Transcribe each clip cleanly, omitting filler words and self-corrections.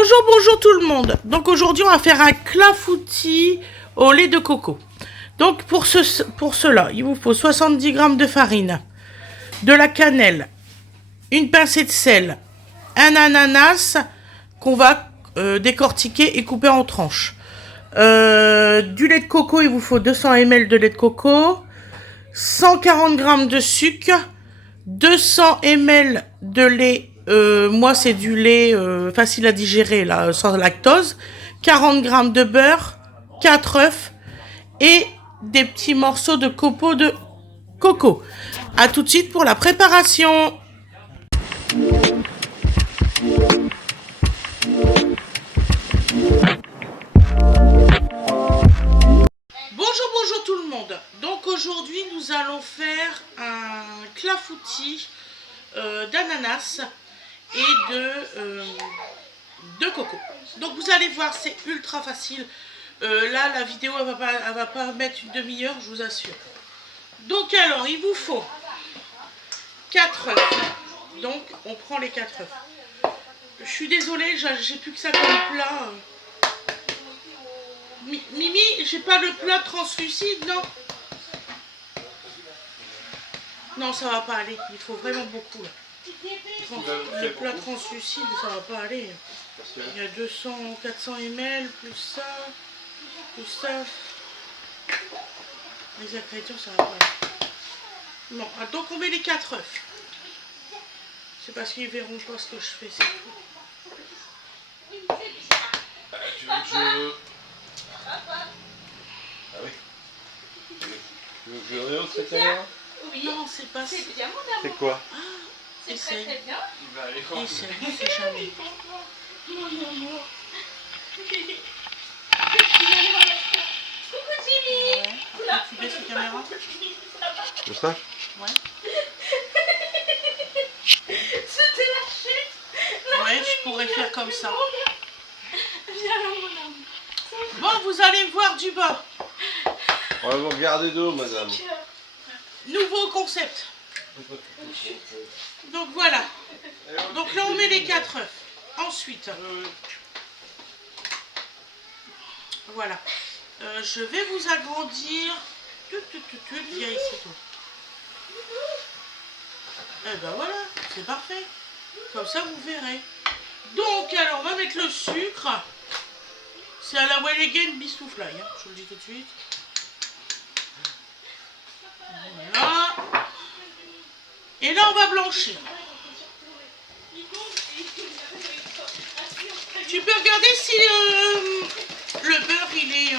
Bonjour, bonjour tout le monde. Donc aujourd'hui on va faire un clafoutis au lait de coco. Donc pour cela, il vous faut 70 g de farine, de la cannelle, une pincée de sel, un ananas qu'on va décortiquer et couper en tranches. Du lait de coco, il vous faut 200 ml de lait de coco, 140 g de sucre, 200 ml de lait, moi c'est du lait facile à digérer là, sans lactose, 40 g de beurre, 4 œufs et des petits morceaux de copeaux de coco. A tout de suite pour la préparation. Bonjour tout le monde. Donc aujourd'hui nous allons faire un clafoutis d'ananas et de coco. Donc vous allez voir, c'est ultra facile. Là la vidéo elle va pas mettre une demi-heure, je vous assure. Donc alors il vous faut 4 œufs. Donc on prend les 4 œufs. Je suis désolée, j'ai plus que ça comme plat. Mimi, j'ai pas le plat translucide, non? Non, ça va pas aller. Il faut vraiment beaucoup là. Le plat translucide, ça va pas aller. Il y a 200, 400 ml, plus ça, plus ça. Les ingrédients, ça va pas aller. Bon, donc on met les 4 œufs. C'est parce qu'ils verront pas ce que je fais, c'est tout. Tu veux que je... Ah oui. Tu veux que je rehausse cette caméra? Oui. Non, c'est pas ça. C'est bien mon amour. C'est quoi? C'est très très bien. Il va aller voir. Essaye, c'est jamais. Mon amour. Coucou Jimmy. Ouais. Après, tu baisses la caméra. C'est ça? Ouais. C'était la chute. Ouais, je pourrais faire comme ça. Viens là mon amour. Bon, vous allez voir du bas. On va vous regarder d'eau, madame. Nouveau concept. Donc voilà. Donc là, on met les 4 œufs. Ensuite, voilà. Je vais vous agrandir. Viens ici, toi. Eh ben voilà, c'est parfait. Comme ça, vous verrez. Donc, alors, on va mettre le sucre. C'est à la Welligan Bistoufly, hein, je vous le dis tout de suite. Voilà. Et là, on va blanchir. Tu peux regarder si le beurre, il est...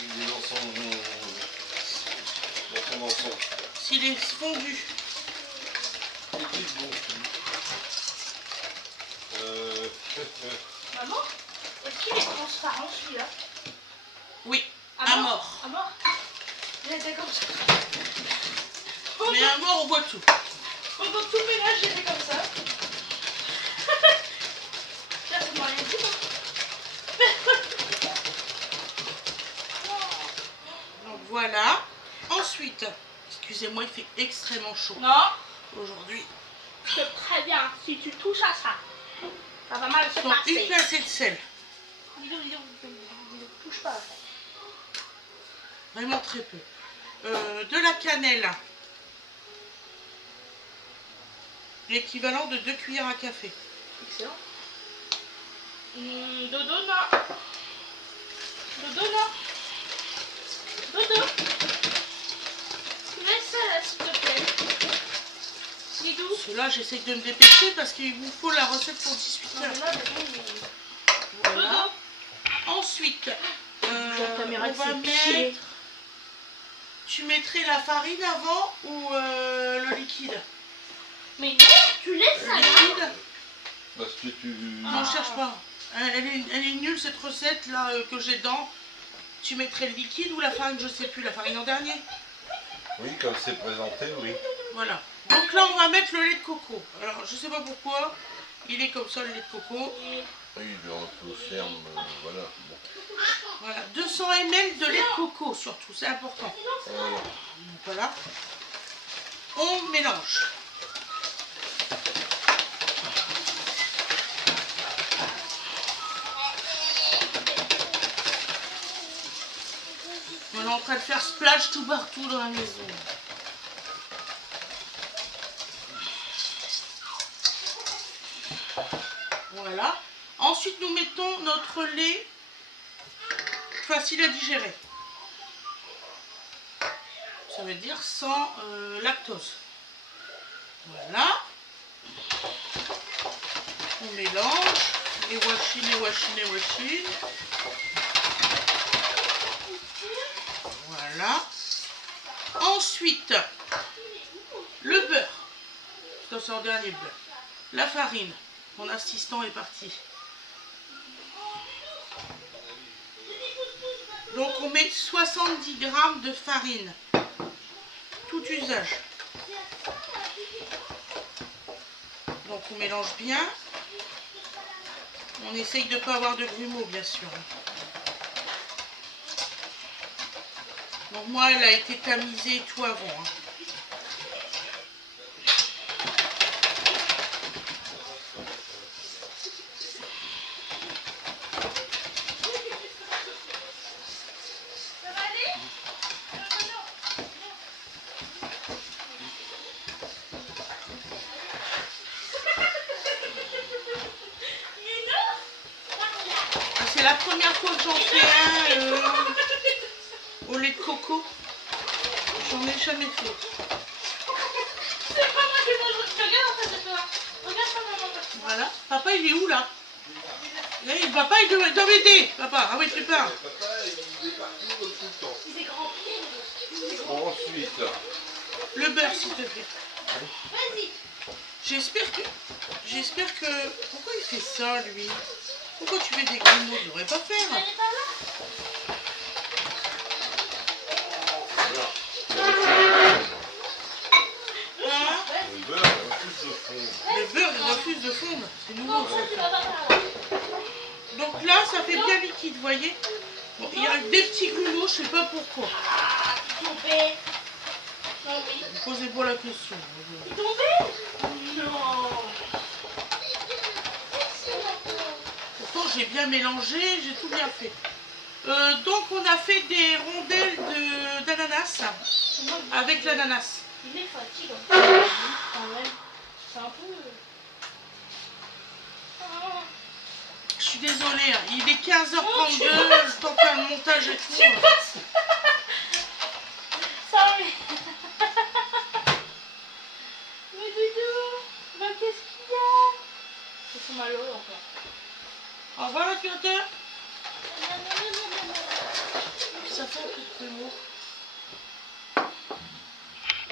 Il est dans son ensemble. s'il est fondu. Maman, est-ce qu'il est transparent celui-là? Oui, À à mort. À mort. Il était comme ça. Mais à mort, on voit tout. Pendant tout le ménage, j'étais comme ça. Là, c'est moi les yeux. Donc voilà. Ensuite, excusez-moi, il fait extrêmement chaud Non, aujourd'hui. c'est très bien. Si tu touches à ça, ça va mal se Donc une passer. pincée de sel. Ne touche pas à ça. Vraiment très peu. De la cannelle. L'équivalent de 2 cuillères à café. Excellent. Dodo, non. Dodo, non. Dodo. Laisse ça là, s'il te plaît. Didou. Cela, j'essaie de me dépêcher parce qu'il vous faut la recette pour 18 Non, heures. mais là, maintenant, Voilà. Dodo. Ensuite, La caméra, on va c'est mettre... pied. Tu mettrais la farine avant ou le liquide? Mais non, tu laisses Le ça là. liquide? Parce que tu... Non, cherche pas. Elle est nulle cette recette là que j'ai dedans. Tu mettrais le liquide ou la farine? Je sais plus, la farine en dernier. Oui, comme c'est présenté, oui. Voilà. Donc là, on va mettre le lait de coco. Alors, je sais pas pourquoi. Il est comme ça, le lait de coco. Oui, il est un peu ferme, voilà. Bon. Voilà. 200 ml de lait de coco, surtout. C'est important. Voilà. Donc, voilà. On mélange. faire splash tout partout dans la maison. Voilà. Ensuite, nous mettons notre lait facile à digérer. Ça veut dire sans lactose. Voilà. On mélange. Les washing, les washing, les washing. Voilà. Ensuite, le beurre. Ça, c'est en dernier beurre. La farine. Mon assistant est parti. Donc on met 70 g de farine. Tout usage. Donc on mélange bien. On essaye de ne pas avoir de grumeaux, bien sûr. Donc moi, elle a été tamisée et tout avant. Hein. C'est la première fois que j'en fais un au lait de coco. J'en ai jamais fait. C'est pas moi qui mange. Tu regardes en face de toi. Regarde ça, maman. Voilà. Papa, il est où là? Là, papa, il doit m'aider. Papa, ah oui, tu parles. Papa, il est parti tout le temps. Il est grand pied. Ensuite, Le beurre, s'il te plaît. Vas-y. J'espère que... Pourquoi il fait ça, lui? Pourquoi tu fais des grumeaux? Il ne devrait pas faire. Elle est pas là. Hein? le beurre, il refuse de fondre. Le beurre, il refuse de fondre. C'est nouveau, Non, ça, tu vas pas par là. ça. Donc là, ça fait bien liquide, vous voyez? Bon, il y a des petits grumeaux, je ne sais pas pourquoi. Tombé. Non, oui. Ne posez pas la question. Il est tombé? Non. Pourtant, j'ai bien mélangé, j'ai tout bien fait. Donc, on a fait des rondelles d'ananas avec l'ananas. Il est fatigué. Quand même. C'est un peu... Je suis désolée, hein, il est 15h32, le temps de faire le montage et tout. Tu passes. Sorry. Mais Doudou, bah qu'est-ce qu'il y a? Ils sont malheureux encore. Au revoir, l'aspirateur. Ça fait un peu de lourd.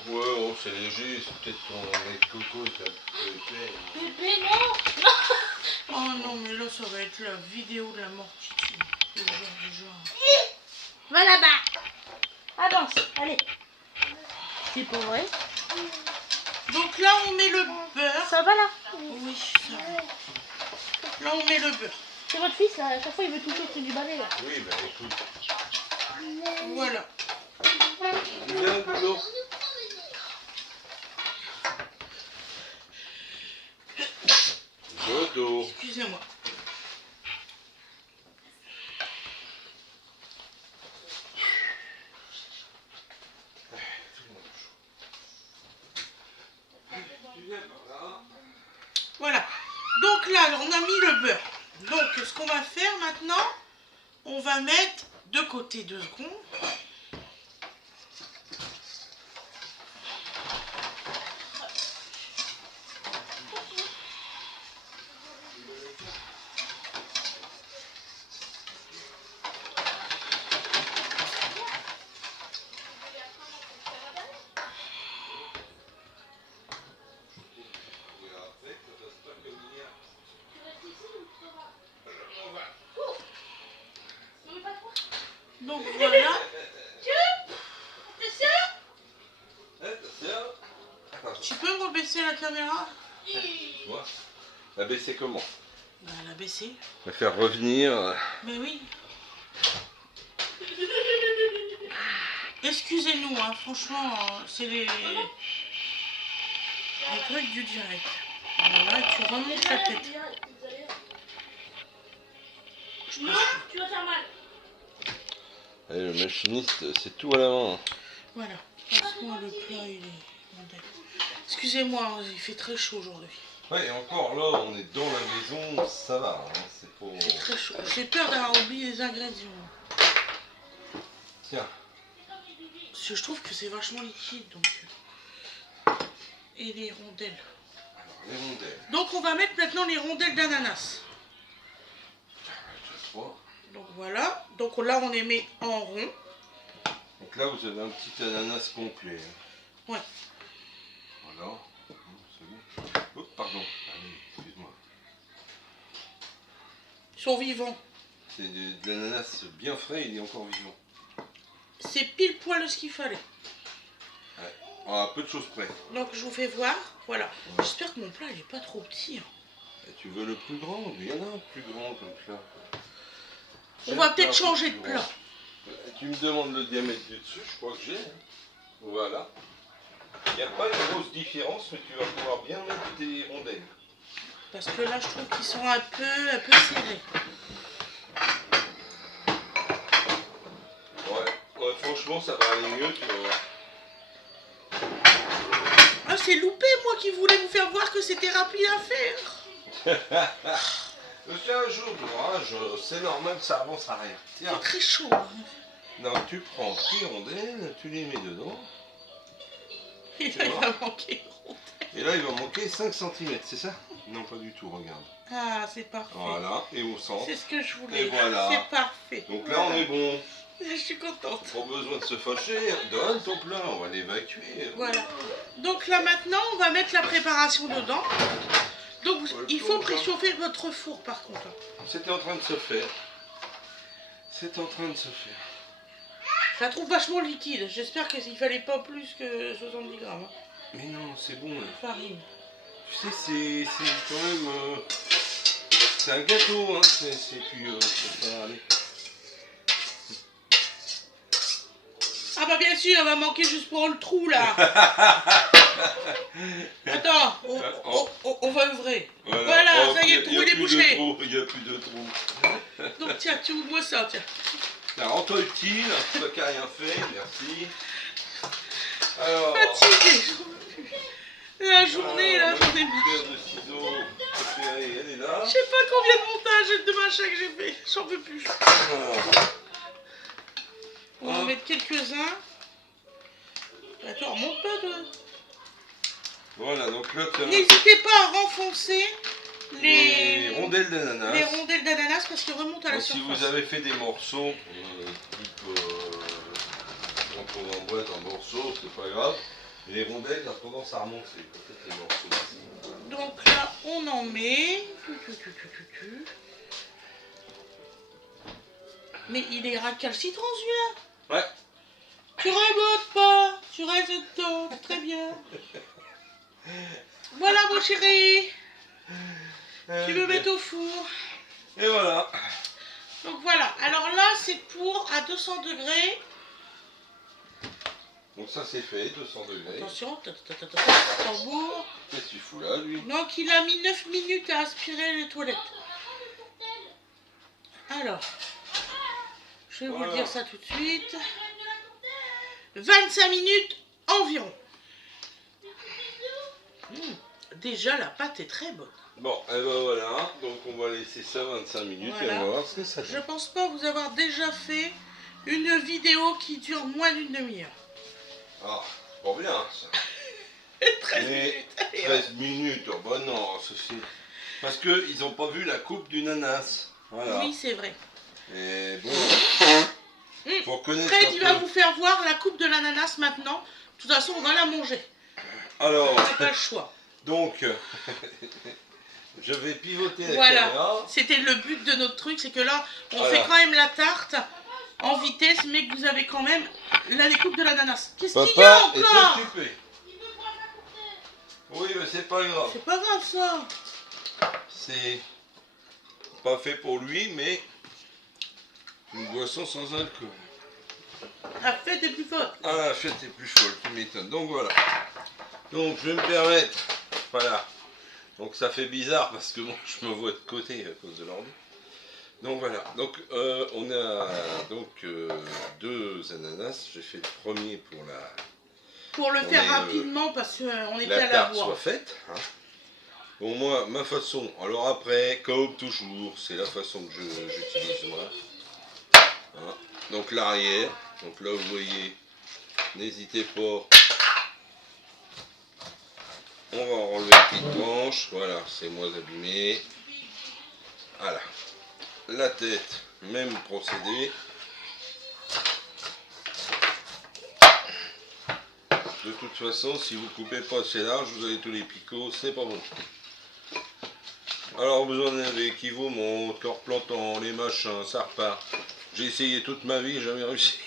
Ouais, oh, c'est léger, c'est peut-être ton lait de coco, ça peut être. Bébé, non. Oh non, mais là, ça va être la vidéo de la mortitude. Le genre. Va là-bas. Avance, allez. C'est pas vrai? Donc là, on met le beurre. Ça va là? Oui, ça va. Là, on met le beurre. C'est votre fils là, à chaque fois il veut toucher au truc du balai là. Oui, ben écoute. Voilà. Viens, Boulot. Dodo. Excusez-moi. Voilà. Donc là, on a mis le beurre. Donc, ce qu'on va faire maintenant, on va mettre de côté 2 secondes. Donc voilà. Tu peux me rebaisser la caméra? Moi, la baisser comment? Bah, la baisser. La faire revenir. Mais oui. Excusez-nous, hein, franchement, c'est les trucs du direct. Voilà, et tu remontes la tête. Non, tu vas faire mal. Allez, le machiniste, c'est tout à la main. Voilà. Passe-moi le plat et les rondelles. Excusez-moi, il fait très chaud aujourd'hui. Ouais, et encore là, on est dans la maison, ça va. Hein, c'est pour... C'est très chaud. J'ai peur d'avoir oublié les ingrédients. Tiens. Parce que je trouve que c'est vachement liquide, donc. Et les rondelles. Alors, les rondelles. Donc on va mettre maintenant les rondelles d'ananas. Déjà 3. Donc voilà. Donc là on les met en rond. Donc là, vous avez un petit ananas complet. Ouais. Voilà. C'est bon. Oh, pardon. Allez, excuse-moi. Ils sont vivants. C'est de l'ananas bien frais, il est encore vivant. C'est pile poil ce qu'il fallait. Ouais. À peu de choses près. Donc je vous fais voir. Voilà. J'espère que mon plat il est pas trop petit. Hein. Et tu veux le plus grand? Il y en a un plus grand comme ça. On va peut-être changer de plat. Tu me demandes le diamètre du dessus, je crois que j'ai. Hein. Voilà. Il n'y a pas une grosse différence, mais tu vas pouvoir bien mettre tes rondelles. Parce que là je trouve qu'ils sont un peu serrés. Ouais, franchement ça va aller mieux, tu vas voir. Ah c'est loupé moi qui voulais vous faire voir que c'était rapide à faire. C'est un jour d'orage, c'est normal, ça avance à rien. Tiens, C'est très chaud. Hein. non, tu prends tes rondelles, tu les mets dedans. Et là il va manquer une rondelle. Et là il va manquer 5 cm, c'est ça? Non, pas du tout, regarde. Ah c'est parfait. Voilà, et au centre. C'est ce que je voulais. Et voilà. C'est parfait. Donc là on est bon. Je suis contente. Pas besoin de se fâcher, donne ton plat, on va l'évacuer. Voilà. Donc là maintenant, on va mettre la préparation dedans. Donc il faut préchauffer votre four par contre. C'était en train de se faire. C'est en train de se faire. Je la trouve vachement liquide. J'espère qu'il fallait pas plus que 70 grammes. Hein. Mais non, c'est bon. Là. Farine. Tu sais, c'est quand même... c'est un gâteau, hein. C'est puis... ça va aller. Ah bah bien sûr, elle va manquer juste pour le trou là. Attends, on va ouvrir. Voilà, ça y est, le trou il est bouché. Il n'y a plus de trou. Donc tiens, tu ouvres ça, tiens. Tiens, rends-toi utile, toi qui n'as rien fait, merci. Alors... Fatiguée. La journée, là, j'en ai marre. Paire de ciseaux préférée, elle est là. Je sais pas combien de montages et de machins que j'ai fait. J'en peux plus. Alors, On va en mettre quelques-uns. Attends, remonte pas de... voilà, donc là tu as N'hésitez pas à renfoncer les rondelles d'ananas. les rondelles d'ananas parce qu'ils remontent à la Donc, si surface. vous avez fait des morceaux, type quand on emboîte en morceaux, c'est pas grave. Mais les rondelles, elles ont tendance à remonter, peut-être les morceaux. Donc là, on en met. Mais il est récalcitrant celui-là. Ouais. Tu rebottes pas, tu restes dedans, très bien. Voilà mon chéri, tu le mets au four. Et voilà. Donc voilà, alors là c'est pour à 200 degrés. Donc ça c'est fait, 200 degrés. Attention, tambour. Qu'est-ce que tu fous là, lui? Donc il a mis 9 minutes à aspirer les toilettes. Alors, je vais vous le dire ça tout de suite. 25 minutes environ. Déjà la pâte est très bonne. Bon, et ben voilà, donc on va laisser ça 25 minutes Voilà. et on va voir ce que ça Je donne. pense pas vous avoir déjà fait une vidéo qui dure moins d'une demi-heure. Ah, c'est pas bien ça. 13 Mais minutes. Allez, 13 minutes, oh bah non, ceci. Parce qu'ils n'ont pas vu la coupe du nanas. Voilà. oui, c'est vrai. Et bon, faut connaître Fred, un il va peu. vous faire voir la coupe de l'ananas maintenant. De toute façon, on va la manger. Alors, On n'a pas le choix. donc, je vais pivoter la Voilà. caméra. C'était le but de notre truc, c'est que là, on Voilà. fait quand même la tarte en vitesse, mais que vous avez quand même la découpe de l'ananas. Qu'est-ce qu'il y a Papa est encore? occupé. Oui, mais c'est pas grave. C'est pas grave ça. C'est pas fait pour lui, mais une boisson sans alcool. La fête est plus forte. Ah, la fête est plus folle, tu m'étonnes. Donc voilà. Donc je vais me permettre. Voilà. Donc ça fait bizarre parce que bon, je me vois de côté à cause de l'ordi. Donc voilà, donc on a donc 2 ananas. J'ai fait le premier pour Pour le On faire est, rapidement parce qu'on était la à la tarte voix. soit faite. Hein. Bon, moi, ma façon, alors après, comme toujours, c'est la façon que j'utilise moi. Hein. Donc l'arrière, donc là vous voyez, n'hésitez pas. On va enlever les petites tranches, voilà, c'est moins abîmé. Voilà. La tête, même procédé. De toute façon, si vous coupez pas assez large, vous avez tous les picots, c'est pas bon. Alors vous en avez qui vous montent, corps plantant, les machins, ça repart. J'ai essayé toute ma vie, jamais réussi.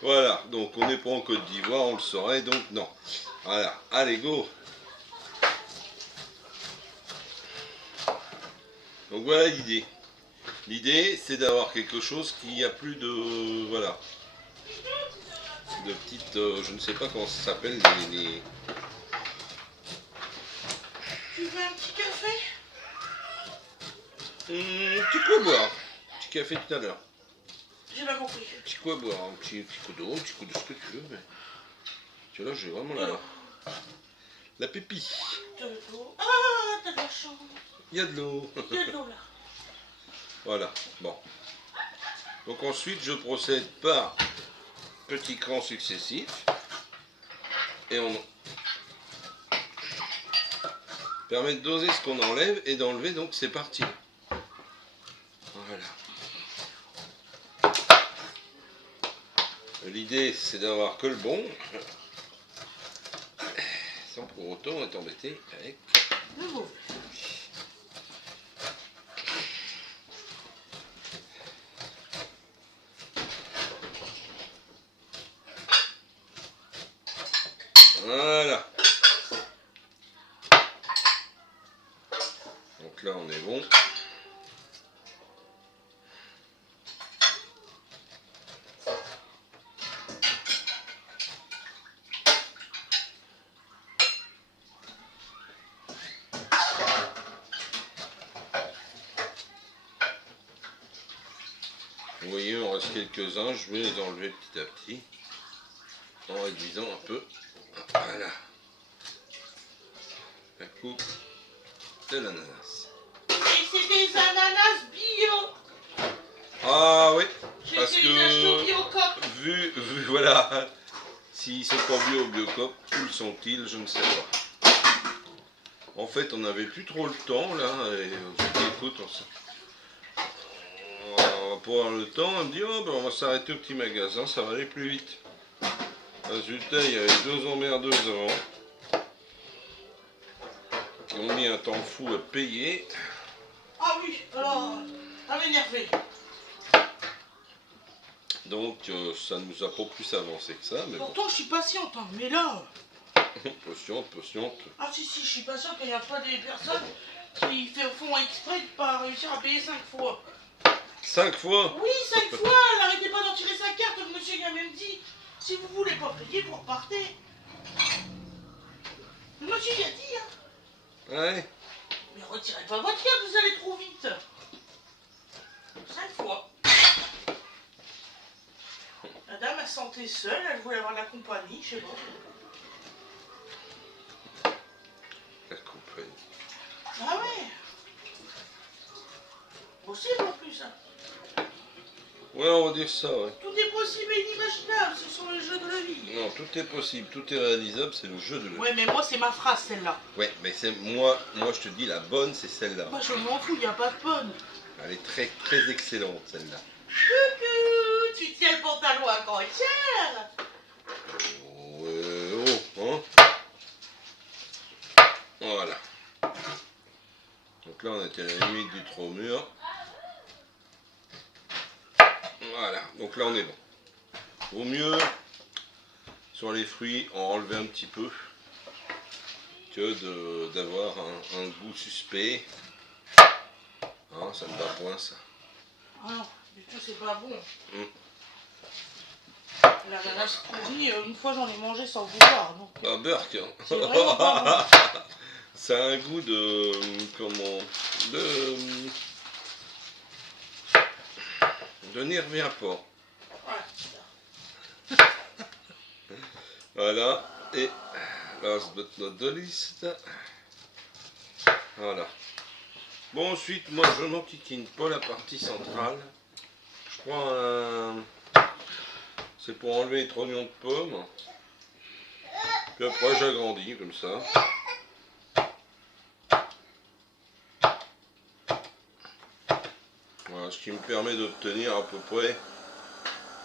Voilà, donc on n'est pas en Côte d'Ivoire, on le saurait, donc non. Voilà, allez go. Donc voilà l'idée. L'idée, c'est d'avoir quelque chose qui a plus de... Voilà. De petites... je ne sais pas comment ça s'appelle, les... Tu veux un petit café? Petit quoi boire. Petit café tout à l'heure. J'ai pas compris. Petit quoi boire, un petit coup d'eau, un petit coup de ce que tu veux. Mais... Tu vois là, j'ai vraiment la pépille. De l'eau. Ah, t'as de la chance. Il y a de l'eau. Il y a de l'eau là. Voilà, bon. Donc ensuite, je procède par petits crans successifs. Et on permet de doser ce qu'on enlève et d'enlever, donc c'est parti. Voilà. L'idée, c'est d'avoir que le bon, sans pour autant être embêté avec... Nouveau. Voilà. Donc là, on est bon. Vous voyez, il en reste quelques-uns, je vais les enlever petit à petit, en réduisant un peu. Voilà. La coupe de l'ananas. Et c'est des ananas bio. Ah oui, J'ai parce fait les acheter au que Biocop. vu voilà, s'ils sont pas bio au Biocop, où sont-ils, je ne sais pas. En fait, on n'avait plus trop le temps là, et on s'est dit écoute, on va pas avoir le temps, on me dit oh ben on va s'arrêter au petit magasin, ça va aller plus vite. Résultat, il y avait 2 emmerdeuses avant, qui ont mis un temps fou à payer. Ah oui, alors, ça m'énervé. Donc ça nous a pas plus avancé que ça, mais bon. Pourtant, je suis patiente, hein, mais là... Patiente, patiente. Ah si, si, je suis patiente qu'il n'y a pas des personnes qui font exprès de pas réussir à payer 5 fois. 5 fois. Oui, 5 fois, n'arrêtez pas d'en tirer sa carte, le monsieur il a même dit, si vous voulez pas payer, vous repartez. Le monsieur il a dit, hein. Ouais. Mais retirez pas votre carte, vous allez trop vite. 5 fois. La dame, elle se sentait seule, elle voulait avoir de la compagnie, je sais pas. La compagnie. Ah ouais. Possible en plus, hein. Ouais, on va dire ça, ouais. Tout est possible et inimaginable, ce sont les jeux de la vie. Non, tout est possible, tout est réalisable, c'est le jeu de la vie. Ouais, mais moi, c'est ma phrase, celle-là. Ouais, mais c'est moi je te dis, la bonne, c'est celle-là. Moi, je m'en fous, il n'y a pas de bonne. Elle est très, très excellente, celle-là. Coucou, tu tiens le pantalon à entière. Oh, hein. Voilà. Donc là, on était à la limite du trop mûr. Voilà, donc là, on est bon. Vaut mieux, sur les fruits, en enlever un petit peu que d'avoir un goût suspect. Hein, ça ne va point, ça. Ah non, du tout, c'est pas bon. Mm. L'ananas pourri, une fois, j'en ai mangé sans vouloir. Donc, Ah, Burk, hein. c'est vraiment pas bon. Ça a un goût de... comment... de... n'y reviens pas. Ouais. Voilà, et last but not the least. Voilà. Bon, ensuite, moi je n'enquiquine pas la partie centrale. Je prends un. C'est pour enlever les trognons de pommes. Puis après, j'agrandis comme ça. Voilà, ce qui me permet d'obtenir à peu près.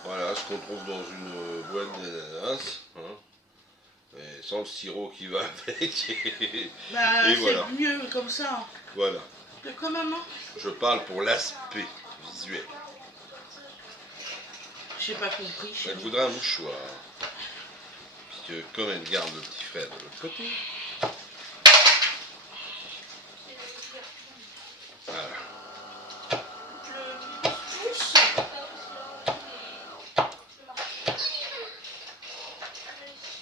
Voilà, ce qu'on trouve dans une boîte d'ananas. Hein. Et sans le sirop qui va avec. Bah, Et c'est voilà. mieux comme ça. Voilà. De quoi, maman? Je parle pour l'aspect visuel. J'ai pas compris. Elle voudrait un mouchoir. Puisque comme elle garde le petit frère de l'autre côté. Voilà.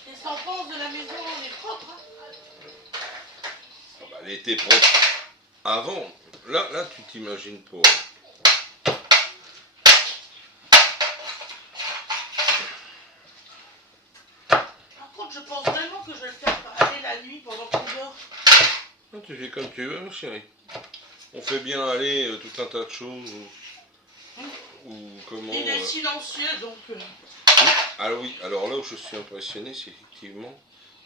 Les enfants de la maison, on est propre. Hein. Ah bah, elle était propre avant. Là, tu t'imagines pas. Par contre, je pense vraiment que je vais le faire aller la nuit pendant qu'on dort. Non, tu fais comme tu veux, mon chéri. On fait bien aller tout un tas de choses. Ou comment. Il est silencieux, donc. Ah oui, alors là où je suis impressionné, c'est effectivement,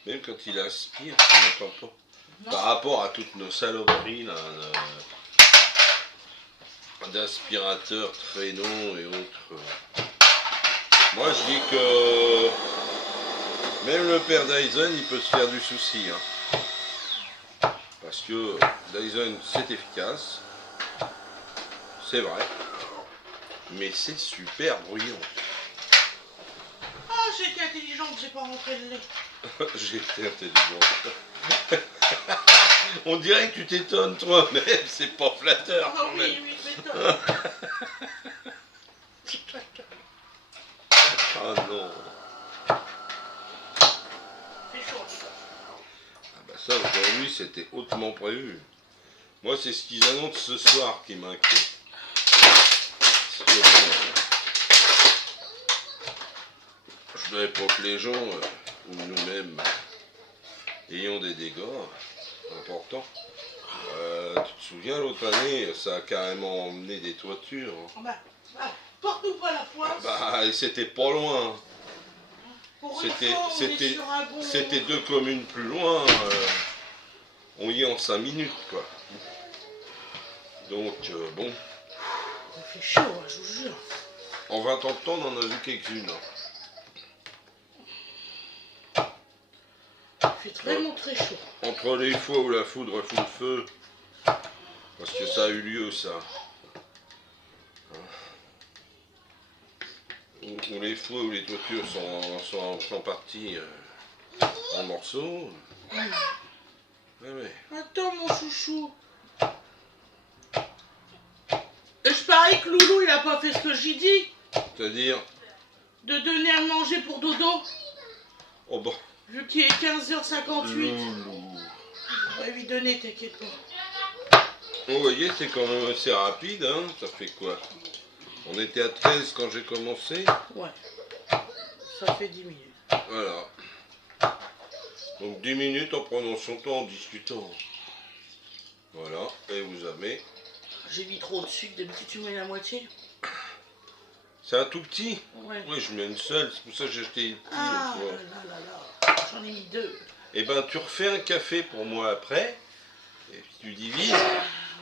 même quand il aspire, on n'entend pas. Non. Par rapport à toutes nos saloperies là, d'aspirateurs, traîneaux et autres. Moi je dis que même le père Dyson, il peut se faire du souci. Hein. Parce que Dyson, c'est efficace. C'est vrai. Mais c'est super bruyant. Ah, j'ai été intelligente, j'ai pas rentré le lait. J'ai été intelligent. On dirait que tu t'étonnes toi-même, c'est pas flatteur. Ah oui, oui, m'étonne. Ah non. C'est chaud. Ah bah ça aujourd'hui c'était hautement prévu. Moi c'est ce qu'ils annoncent ce soir qui m'inquiète. Parce que, je voudrais pas que les gens ou nous-mêmes ayons des dégâts importants. Tu te souviens l'autre année, ça a carrément emmené des toitures. Hein. Bah, porte-nous pas la poisse. Bah et c'était pas loin. Pour une C'était- fois, on est c'était- sur un bon... C'était 2 communes plus loin. On y est en 5 minutes quoi. Donc bon, Il fait chaud, hein, je vous jure. en 20 ans de temps on en a vu quelques-unes. Hein. Il fait vraiment très chaud. Entre les fois où la foudre fout le feu, parce que ça a eu lieu ça. Ou les fois où les toitures sont parties en morceaux. Ouais. Attends, mon chouchou. Et je parie que Loulou, il a pas fait ce que j'ai dit. C'est-à-dire, De donner à manger pour dodo. oh bah, Vu qu'il est 15h58. loulou. On va lui donner, t'inquiète pas. Vous voyez, c'est quand même assez rapide, hein. Ça fait quoi? On était à 13 quand j'ai commencé. Ouais. Ça fait 10 minutes. Voilà. Donc 10 minutes en prenant son temps, en discutant. Voilà, et vous avez... J'ai mis trop de sucre, d'habitude tu mets la moitié. C'est un tout petit? Ouais. Oui, je mets une seule, c'est pour ça que j'ai acheté une petite. Ah tu vois. là. J'en ai mis 2. Et ben tu refais un café pour moi après, et puis tu divises,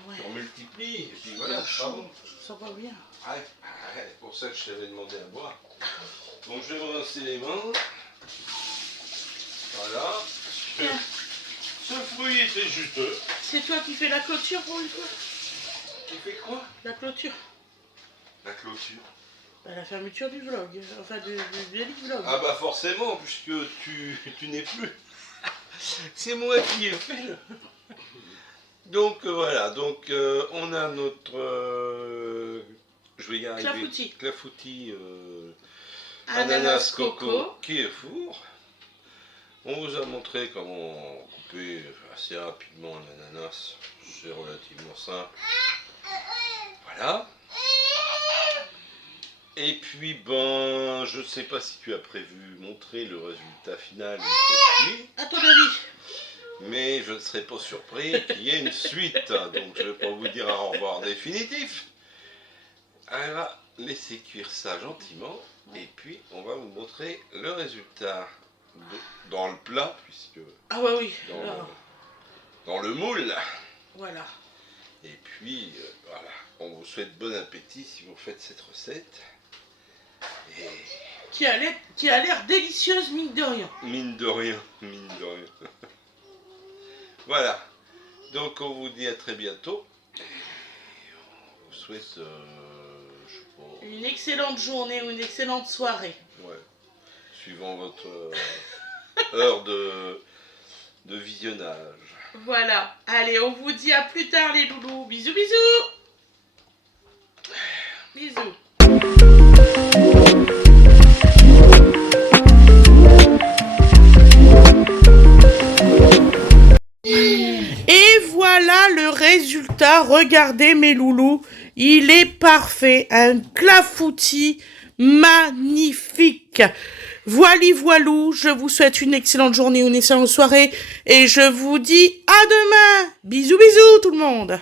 Ouais. tu multiplies, et puis voilà, c'est pas bon. Ça va bien. Ouais, c'est pour ça que je t'avais demandé à boire. Donc je vais me rincer les mains. Voilà. Tiens. Ce fruit était juteux. C'est toi qui fais la clôture pour une fois? Tu fais quoi? La clôture. La clôture. Bah, la fermeture du vlog. Enfin, du daily vlog. Ah bah forcément, puisque tu n'es plus. C'est moi qui ai fait le... Donc voilà, donc on a notre... je vais y arriver. Clafoutis. Clafoutis Ananas ananas coco. coco qui est four. On vous a montré comment couper assez rapidement un ananas. C'est relativement simple. Voilà. Et puis, ben, je sais pas si tu as prévu montrer le résultat final une fois de suite, À ton avis? mais je ne serai pas surpris qu'il y ait une suite. Donc, je ne vais pas vous dire un au revoir définitif. Elle va laisser cuire ça gentiment. Et puis, on va vous montrer le résultat dans le plat, puisque Ah bah oui. dans, Alors, dans le moule. voilà. Et puis, voilà, on vous souhaite bon appétit si vous faites cette recette. Et Qui a l'air délicieuse, mine de rien. mine de rien, mine de rien. Voilà, donc on vous dit à très bientôt. Et on vous souhaite, je sais pas, Une excellente journée ou une excellente soirée. ouais, suivant votre heure de visionnage. Voilà. Allez, on vous dit à plus tard les loulous. Bisous, bisous. Bisous. Et voilà le résultat. Regardez mes loulous. Il est parfait. Un clafoutis magnifique. Voili voilou. Je vous souhaite une excellente journée, une excellente soirée. Et je vous dis à demain. Bisous, bisous tout le monde.